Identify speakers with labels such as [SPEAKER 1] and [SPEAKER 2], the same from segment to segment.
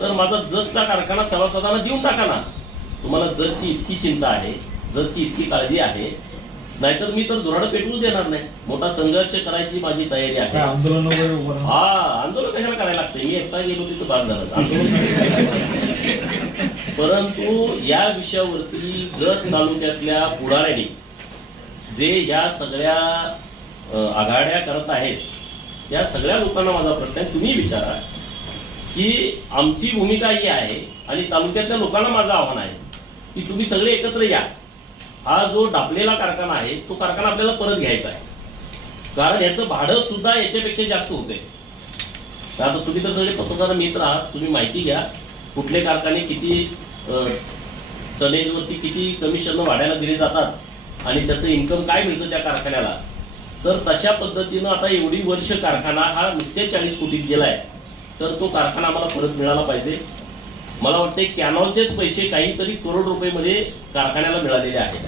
[SPEAKER 1] तर माझा जगचा कारखाना सभासदांना देऊन टाका ना. तुम्हाला जगची इतकी चिंता आहे जगची इतकी काळजी आहे. नाहीतर मी तर धुराडं पेटवूच देणार नाही. मोठा संघर्ष करायची माझी तयारी आहे.
[SPEAKER 2] आंदोलन?
[SPEAKER 1] हा आंदोलन कशाला करायला लागतं मी एकटा गेलो तिथं बाद झालं परंतु या विषयावरती जत तालुक्यातल्या पुढाऱ्यांनी जे या सगळ्या आघाड्या करत आहेत या सगळ्या लोकांना माझा प्रश्न आहे. तुम्ही विचारा. की आमची भूमिका ही आहे आणि तालुक्यातल्या लोकांना माझं आव्हान आहे की तुम्ही सगळे एकत्र या. हा जो डापलेला कारखाना आहे तो कारखाना आपल्याला परत घ्यायचा आहे. कारण याचं भाडं सुद्धा याच्यापेक्षा जास्त होते आता तुम्ही तर सगळे पत्रकार मित्र आहात तुम्ही माहिती घ्या कुठले कारखाने किती टनेजवरती किती कमिशन वाढायला दिले जातात आणि त्याचं इन्कम काय मिळतं त्या कारखान्याला. तर तशा पद्धतीनं आता एवढी वर्ष कारखाना हा नुसते चाळीस कोटीत गेलाय. तर तो कारखाना आम्हाला परत मिळाला पाहिजे. मला वाटते कॅनॉलचेच पैसे काहीतरी करोड रुपयेमध्ये कारखान्याला मिळालेले आहेत.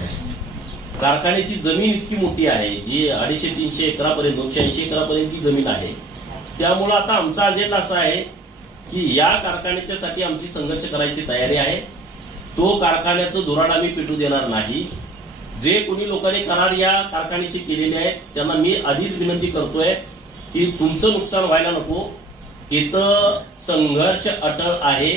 [SPEAKER 1] कारखान्याची जमीन इतकी मोठी आहे जी अडीचशे तीनशे एकरापर्यंत दोनशे ऐंशी एकरापर्यंतची जमीन आहे. त्यामुळं आता आमचा अजेंडा असा आहे की या कारखान्याच्यासाठी आमची संघर्ष करायची तयारी आहे. तो कारखान्याचं धोरण आम्ही पेटू देणार नाही. जे कोणी लोकांनी करार या कारखान्याशी केलेले आहेत त्यांना मी आधीच विनंती करतोय की तुमचं नुकसान व्हायला नको. इथं संघर्ष अटळ आहे.